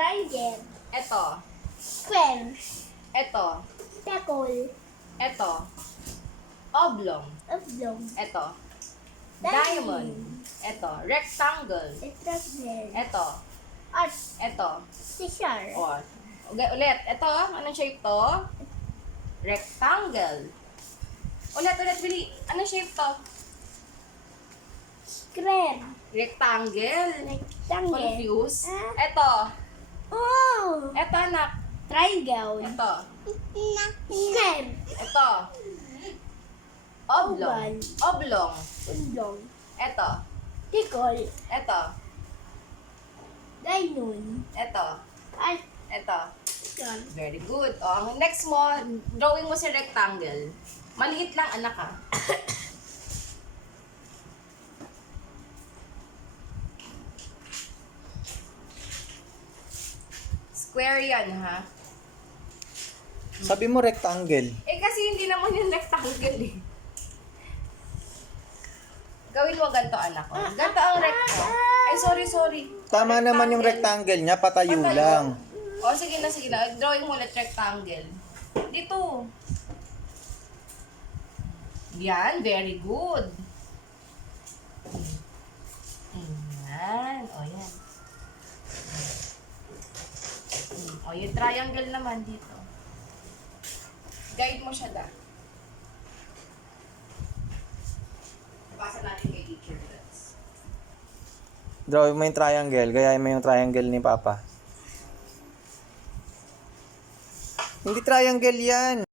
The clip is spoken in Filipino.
Triangle. Ito. Square. Ito. Circle. Ito. Oblong. Oblong. Ito. Diamond. Ito. Rectangle. Rectangle. Ito. Arc. Ito. Scissor. O. Okay, ulit. Ito. Anong shape to? Rectangle. Ulit, Bili. Anong shape to? Square. Rectangle. Rectangle. Confused? Ah. Ito. Oh! Ito, anak. Triangle. Ito. Square. Ito. Oblong. Oblong. Oblong. Ito. Circle. Ito. Diamond. Ito. Arc. Ito. Yan. Very good. O, ang next mo, drawing mo si rectangle. Maliit lang, anak, ha? Square yan, ha? Sabi mo rectangle. Eh, kasi hindi naman yung rectangle, eh. Gawin mo ganito, anak ko. Ganito ang rectangle. Ay, sorry. Tama naman yung rectangle niya, patayo lang. O, sige na. Drawing mo ulit rectangle. Dito. Yan, very good. Yan. O, yan. O, yung triangle naman dito. Guide mo siya da. Pasa natin kay teacher Reds. Drawing mo yung triangle, gayahin mo yung triangle ni Papa. Hindi triangle yan.